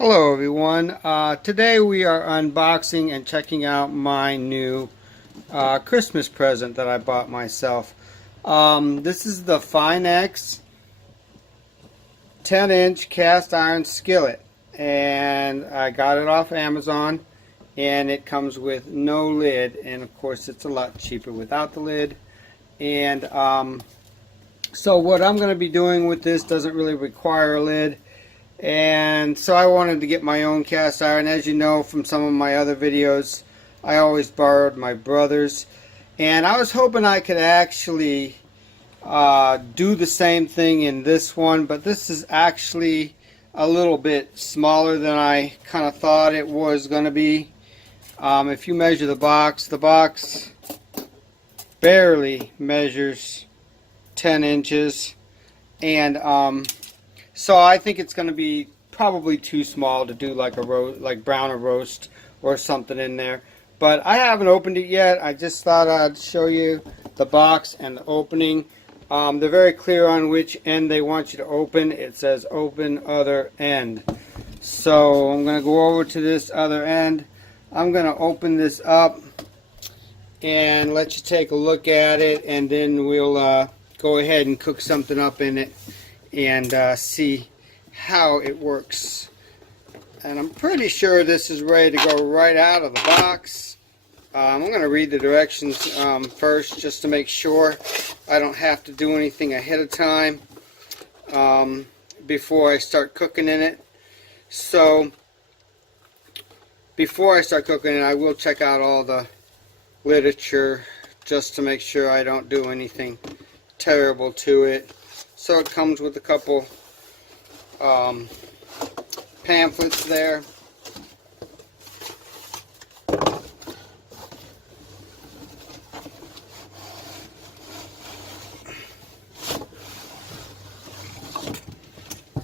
Hello everyone. Today we are unboxing and checking out my new Christmas present that I bought myself. This is the Finex 10-inch cast iron skillet, and I got it off Amazon, and it comes with no lid, and of course it's a lot cheaper without the lid. And so what I'm going to be doing with this doesn't really require a lid. And so I wanted to get my own cast iron. As you know from some of my other videos, I always borrowed my brother's, and I was hoping I could actually do the same thing in this one, but this is actually a little bit smaller than I kind of thought it was going to be. If you measure the box barely measures 10 inches, and so I think it's going to be probably too small to do like a like brown or roast or something in there. But I haven't opened it yet. I just thought I'd show you the box and the opening. They're very clear on which end they want you to open. It says open other end. So I'm going to go over to this other end. I'm going to open this up and let you take a look at it, and then we'll go ahead and cook something up in it and see how it works. And I'm pretty sure this is ready to go right out of the box. I'm going to read the directions first, just to make sure I don't have to do anything ahead of time before I start cooking in it. So before I start cooking it, I will check out all the literature just to make sure I don't do anything terrible to it. So it comes with a couple pamphlets there.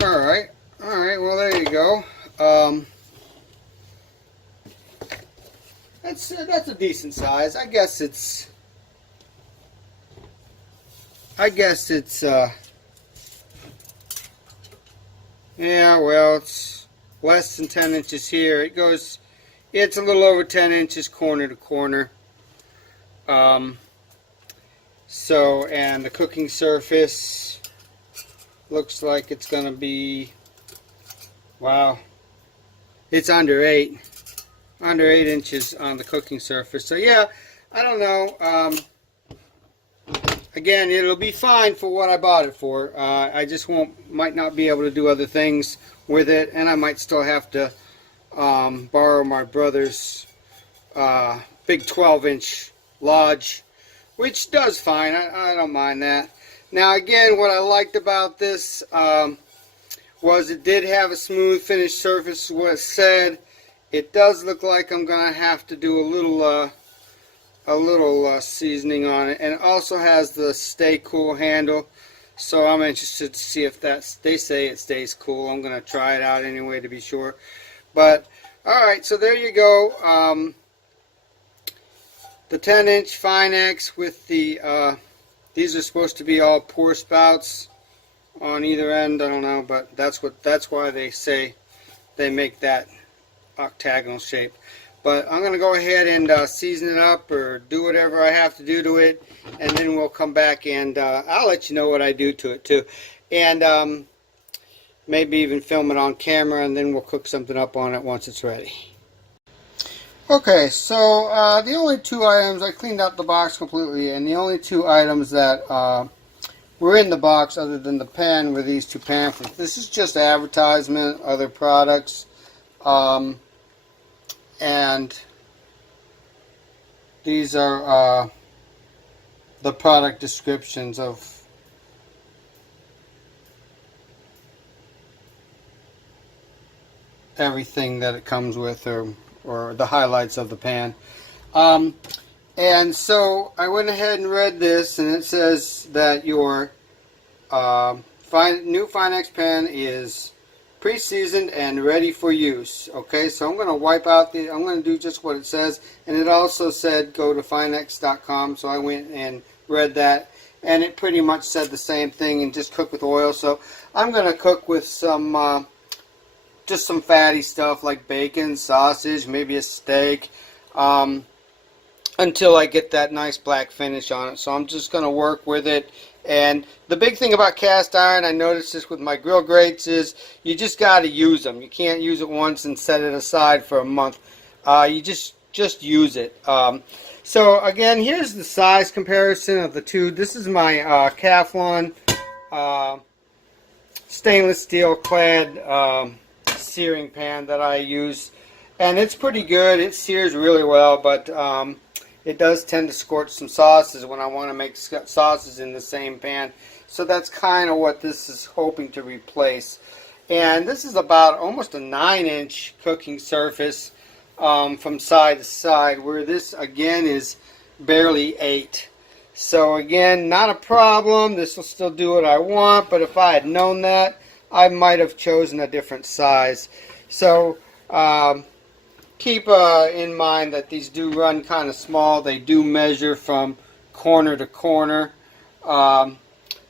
Alright, well there you go. That's a decent size. I guess it's yeah, well, it's less than 10 inches here. It's a little over 10 inches corner to corner. So, and the cooking surface looks like it's going to be, wow, it's under 8 inches on the cooking surface. So yeah, I don't know. Again, it'll be fine for what I bought it for. I just might not be able to do other things with it, and I might still have to borrow my brother's big 12-inch Lodge, which does fine. I don't mind that. Now, again, what I liked about this was it did have a smooth finished surface. What it said, it does look like I'm going to have to do a little seasoning on it, and it also has the stay cool handle, so I'm interested to see if they say it stays cool. I'm going to try it out anyway to be sure. But alright, so there you go. The 10-inch Finex with the these are supposed to be all pour spouts on either end. I don't know, but that's why they say they make that octagonal shape. But I'm going to go ahead and season it up or do whatever I have to do to it, and then we'll come back and I'll let you know what I do to it too. And maybe even film it on camera, and then we'll cook something up on it once it's ready. Okay, so the only two items, I cleaned out the box completely, and the only two items that were in the box other than the pan were these two pamphlets. This is just advertisement, other products. And these are the product descriptions of everything that it comes with, or the highlights of the pan. And so I went ahead and read this, and it says that your new Finex pan is pre-seasoned and ready for use. Okay, so I'm going to wipe out I'm going to do just what it says, and it also said go to finex.com, so I went and read that, and it pretty much said the same thing, and just cook with oil. So I'm going to cook with some just some fatty stuff like bacon, sausage, maybe a steak, until I get that nice black finish on it. So I'm just going to work with it. And the big thing about cast iron, I noticed this with my grill grates, is you just got to use them. You can't use it once and set it aside for a month. You just use it. So again, here's the size comparison of the two. This is my Calphalon stainless steel clad searing pan that I use, and it's pretty good. It sears really well, but it does tend to scorch some sauces when I want to make sauces in the same pan. So that's kind of what this is hoping to replace. And this is about almost a 9-inch cooking surface from side to side, where this again is barely 8. So again, not a problem. This will still do what I want, but if I had known that, I might have chosen a different size. So keep in mind that these do run kind of small. They do measure from corner to corner,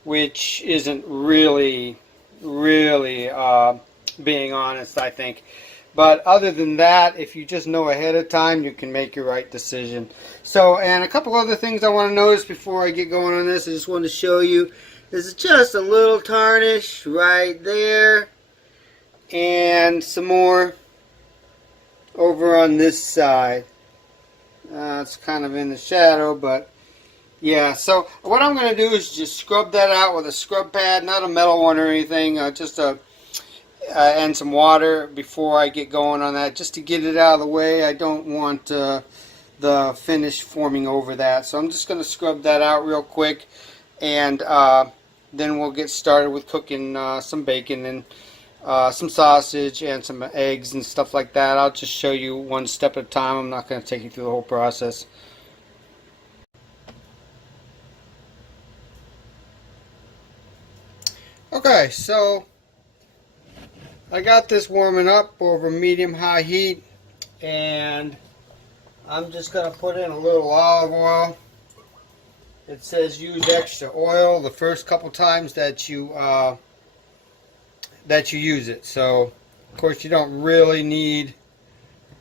which isn't really being honest, I think. But other than that, if you just know ahead of time, you can make your right decision. So, and a couple other things I want to notice before I get going on this, I just want to show you. This is just a little tarnish right there, and some more over on this side. It's kind of in the shadow, but yeah. So what I'm going to do is just scrub that out with a scrub pad, not a metal one or anything, just a and some water before I get going on that, just to get it out of the way. I don't want the finish forming over that, so I'm just going to scrub that out real quick, and then we'll get started with cooking some bacon and some sausage and some eggs and stuff like that. I'll just show you one step at a time. I'm not going to take you through the whole process. Okay, so I got this warming up over medium-high heat, and I'm just going to put in a little olive oil. It says use extra oil the first couple times that you use it. So, of course, you don't really need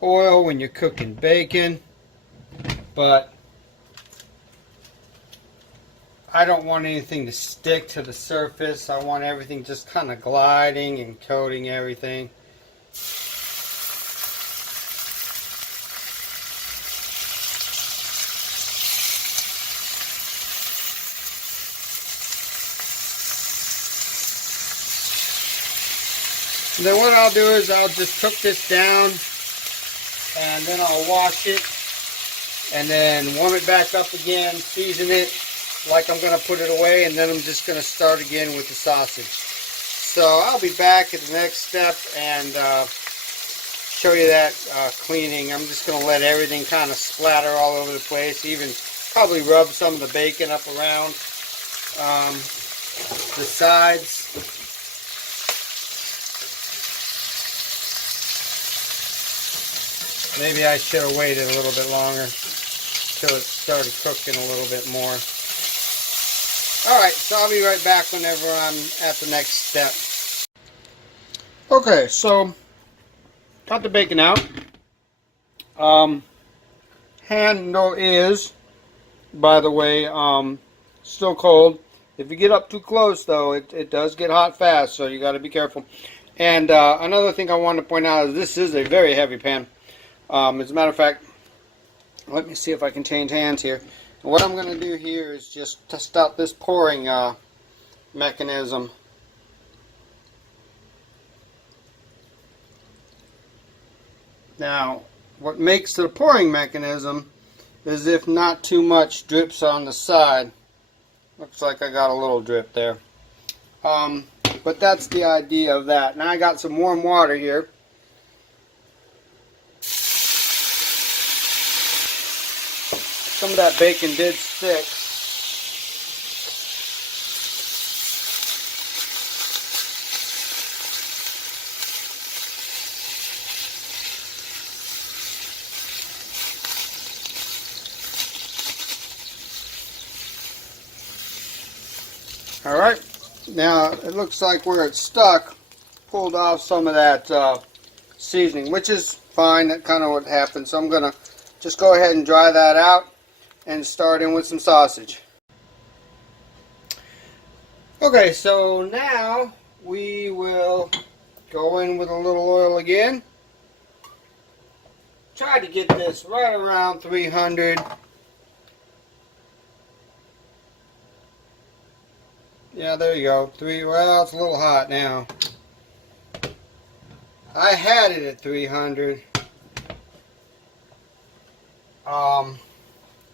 oil when you're cooking bacon, but I don't want anything to stick to the surface. I want everything just kind of gliding and coating everything. And then what I'll do is I'll just cook this down, and then I'll wash it, and then warm it back up again, season it like I'm going to put it away, and then I'm just going to start again with the sausage. So I'll be back at the next step and show you that cleaning. I'm just going to let everything kind of splatter all over the place, even probably rub some of the bacon up around the sides. Maybe I should have waited a little bit longer until it started cooking a little bit more. Alright, so I'll be right back whenever I'm at the next step. Okay, so got the bacon out. Handle is, by the way, still cold. If you get up too close, though, it does get hot fast, so you got to be careful. And another thing I want to point out is this is a very heavy pan. As a matter of fact, let me see if I can change hands here. What I'm going to do here is just test out this pouring mechanism. Now, what makes the pouring mechanism is if not too much drips on the side. Looks like I got a little drip there. But that's the idea of that. Now I got some warm water here. Some of that bacon did stick. Alright, now it looks like where it's stuck, pulled off some of that seasoning, which is fine. That kind of what happened. So I'm going to just go ahead and dry that out and start in with some sausage. Okay, so now we will go in with a little oil again. Try to get this right around 300. Yeah, there you go. Well, it's a little hot now. I had it at 300.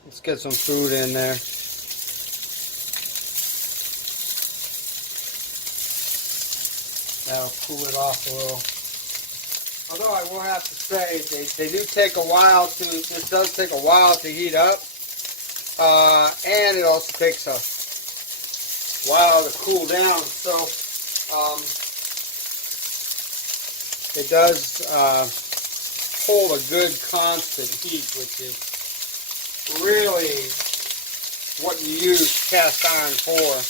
Let's get some food in there. That'll cool it off a little. Although I will have to say, they do take a while to, this does take a while to heat up. And it also takes a while to cool down. So, it does hold a good constant heat, which is really what you use cast iron for.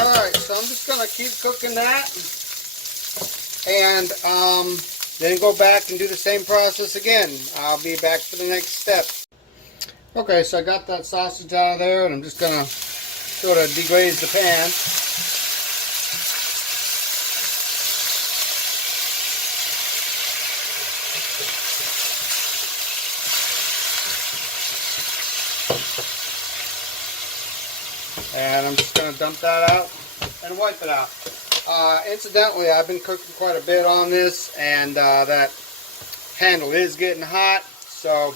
Alright, so I'm just going to keep cooking that and then go back and do the same process again. I'll be back for the next step. Okay, so I got that sausage out of there and I'm just going to sort of deglaze the pan. And I'm just going to dump that out and wipe it out. Incidentally, I've been cooking quite a bit on this, and that handle is getting hot, so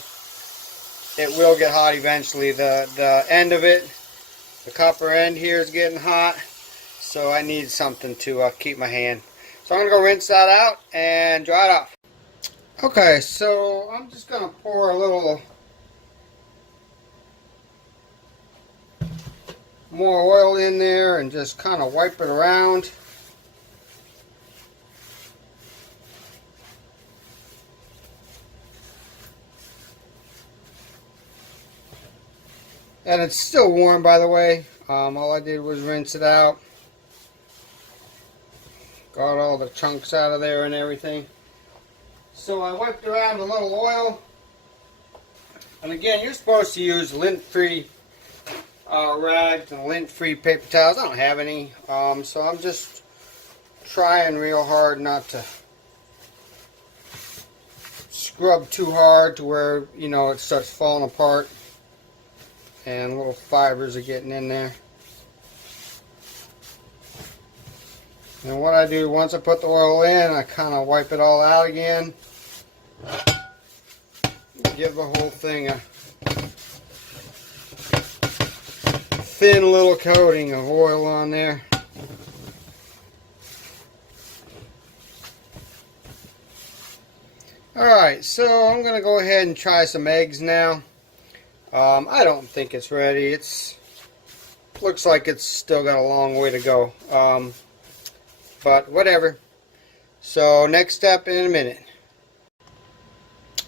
it will get hot eventually. The end of it, the copper end here, is getting hot, so I need something to keep my hand. So I'm going to go rinse that out and dry it off. Okay, so I'm just going to pour a little more oil in there and just kind of wipe it around. And it's still warm, by the way. All I did was rinse it out. Got all the chunks out of there and everything. So I wiped around a little oil. And again, you're supposed to use lint-free rags and lint-free paper towels. I don't have any, so I'm just trying real hard not to scrub too hard to where, you know, it starts falling apart and little fibers are getting in there. And what I do, once I put the oil in, I kind of wipe it all out again. Give the whole thing a thin little coating of oil on there. Alright, so I'm going to go ahead and try some eggs now. I don't think it's ready. It's looks like it's still got a long way to go. But whatever. So next step in a minute.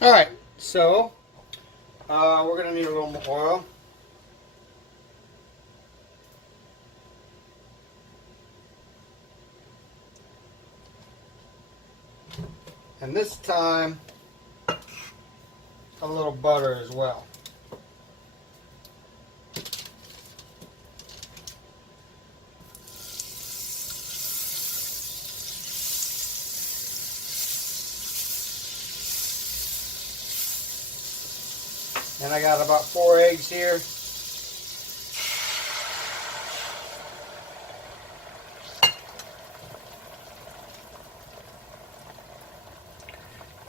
Alright, so we're going to need a little more oil. And this time, a little butter as well. And I got about 4 eggs here.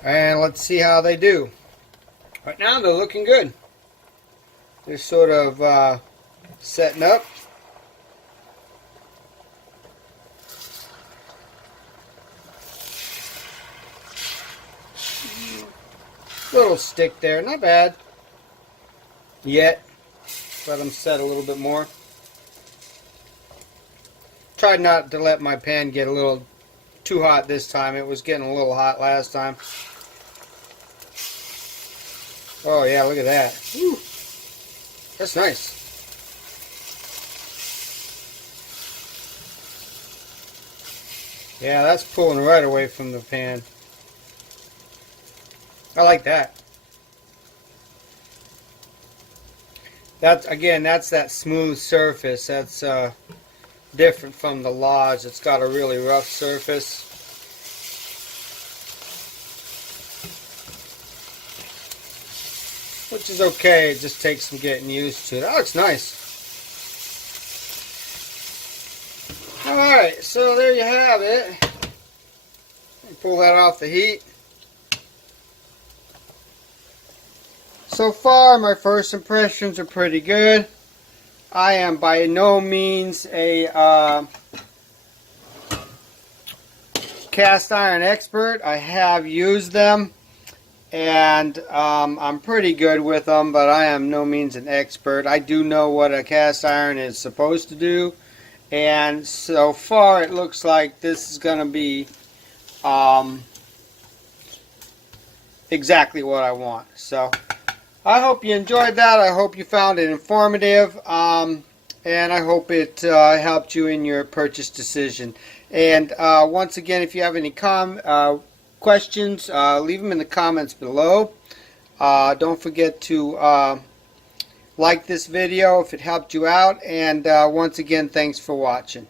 And let's see how they do. Right now they're looking good. They're sort of setting up. Little stick there, not bad yet. Let them set a little bit more. Tried not to let my pan get a little too hot this time. It was getting a little hot last time. Oh yeah, look at that. Woo. That's nice. Yeah, that's pulling right away from the pan. I like that. That's that smooth surface. That's different from the lodge. It's got a really rough surface. Which is okay. It just takes some getting used to. That looks nice. Alright, so there you have it. Pull that off the heat. So far, my first impressions are pretty good. I am by no means a cast iron expert. I have used them, and I'm pretty good with them, but I am no means an expert. I do know what a cast iron is supposed to do, and so far it looks like this is going to be exactly what I want. So I hope you enjoyed that. I hope you found it informative, and I hope it helped you in your purchase decision. And once again, if you have any questions, leave them in the comments below. Don't forget to like this video if it helped you out. And once again, thanks for watching.